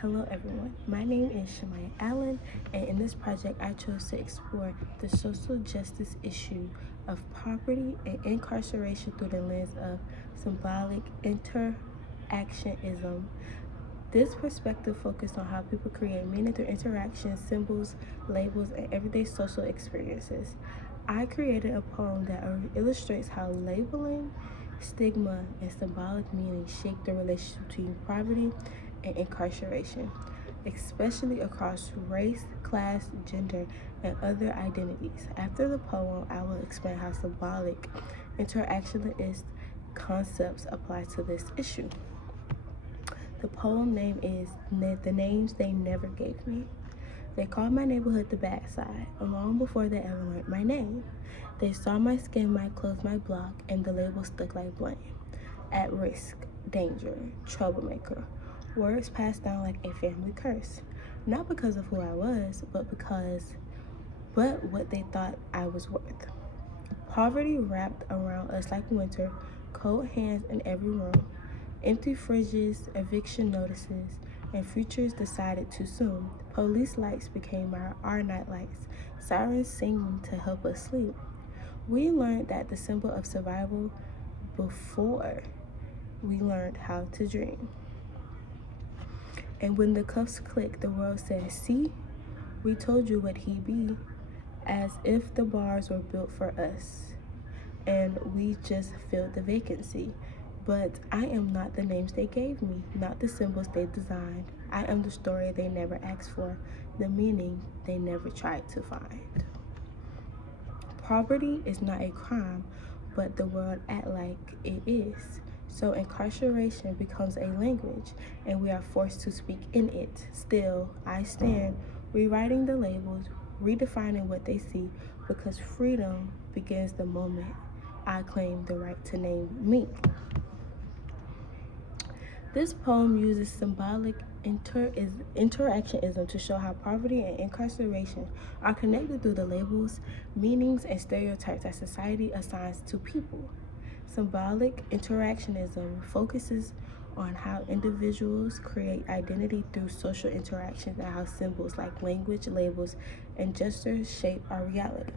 Hello everyone, my name is Sha'mya Allen, and in this project I chose to explore the social justice issue of poverty and incarceration through the lens of symbolic interactionism. This perspective focused on how people create meaning through interactions, symbols, labels, and everyday social experiences. I created a poem that illustrates how labeling, stigma, and symbolic meaning shape the relationship between poverty and incarceration, especially across race, class, gender, and other identities. After the poem, I will explain how symbolic interactionist concepts apply to this issue. The poem name is The Names They Never Gave Me. They called my neighborhood the backside, long before they ever learned my name. They saw my skin, my clothes, my block, and the label stuck like blame. At risk, danger, troublemaker. Words passed down like a family curse. Not because of who I was, but what they thought I was worth. Poverty wrapped around us like winter, cold hands in every room, empty fridges, eviction notices, and futures decided too soon. Police lights became our night lights, sirens singing to help us sleep. We learned that the symbol of survival before we learned how to dream. And when the cuffs clicked, the world said, "See, we told you what he be," as if the bars were built for us and we just filled the vacancy. But I am not the names they gave me, not the symbols they designed. I am the story they never asked for, the meaning they never tried to find. Poverty is not a crime, but the world act like it is. So incarceration becomes a language, and we are forced to speak in it. Still, I stand rewriting the labels, redefining what they see, because freedom begins the moment I claim the right to name me. This poem uses symbolic interactionism to show how poverty and incarceration are connected through the labels, meanings, and stereotypes that society assigns to people. Symbolic interactionism focuses on how individuals create identity through social interactions and how symbols like language, labels, and gestures shape our reality.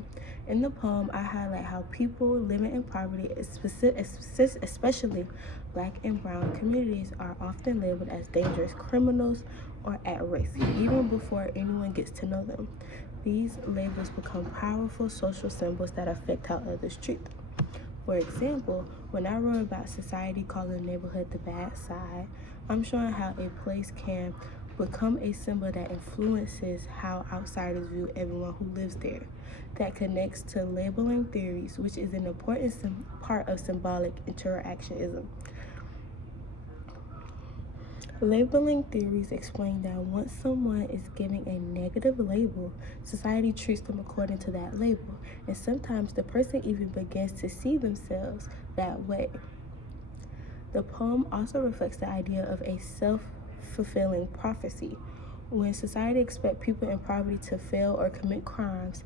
In the poem, I highlight how people living in poverty, especially Black and brown communities, are often labeled as dangerous criminals or at risk, even before anyone gets to know them. These labels become powerful social symbols that affect how others treat them. For example, when I wrote about society calling a neighborhood the bad side, I'm showing how a place can become a symbol that influences how outsiders view everyone who lives there. That connects to labeling theories, which is an important part of symbolic interactionism. Labeling theories explain that once someone is given a negative label, society treats them according to that label, and sometimes the person even begins to see themselves that way. The poem also reflects the idea of a self-fulfilling prophecy. When society expects people in poverty to fail or commit crimes,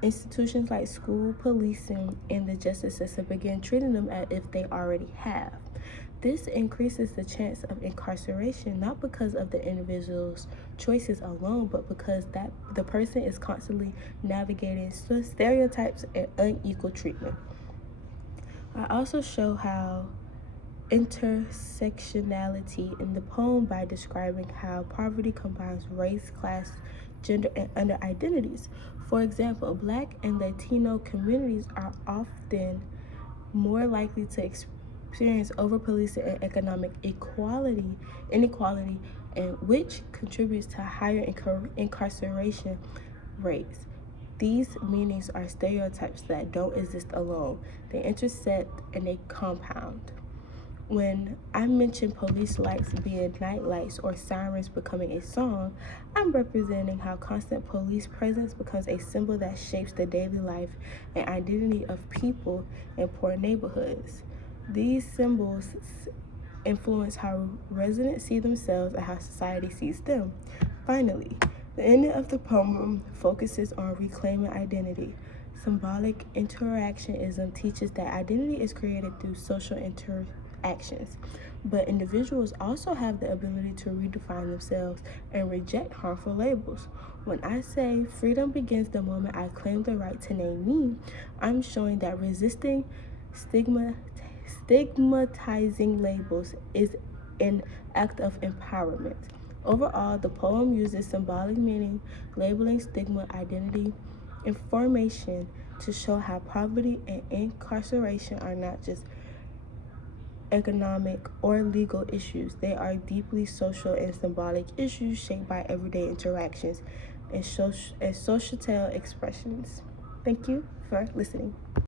institutions like school, policing, and the justice system begin treating them as if they already have. This increases the chance of incarceration not because of the individual's choices alone, but because that the person is constantly navigating stereotypes and unequal treatment. I also show how intersectionality in the poem by describing how poverty combines race, class, gender, and other identities. For example, Black and Latino communities are often more likely to experience over-policing and economic inequality, and which contributes to higher incarceration rates. These meanings are stereotypes that don't exist alone. They intersect and they compound. When I mention police lights being night lights or sirens becoming a song, I'm representing how constant police presence becomes a symbol that shapes the daily life and identity of people in poor neighborhoods. These symbols influence how residents see themselves and how society sees them. Finally, the ending of the poem focuses on reclaiming identity. Symbolic interactionism teaches that identity is created through social interactions. But individuals also have the ability to redefine themselves and reject harmful labels. When I say freedom begins the moment I claim the right to name me, I'm showing that resisting stigmatizing labels is an act of empowerment. Overall, the poem uses symbolic meaning, labeling stigma, identity, information to show how poverty and incarceration are not just economic or legal issues. They are deeply social and symbolic issues shaped by everyday interactions and societal expressions. Thank you for listening.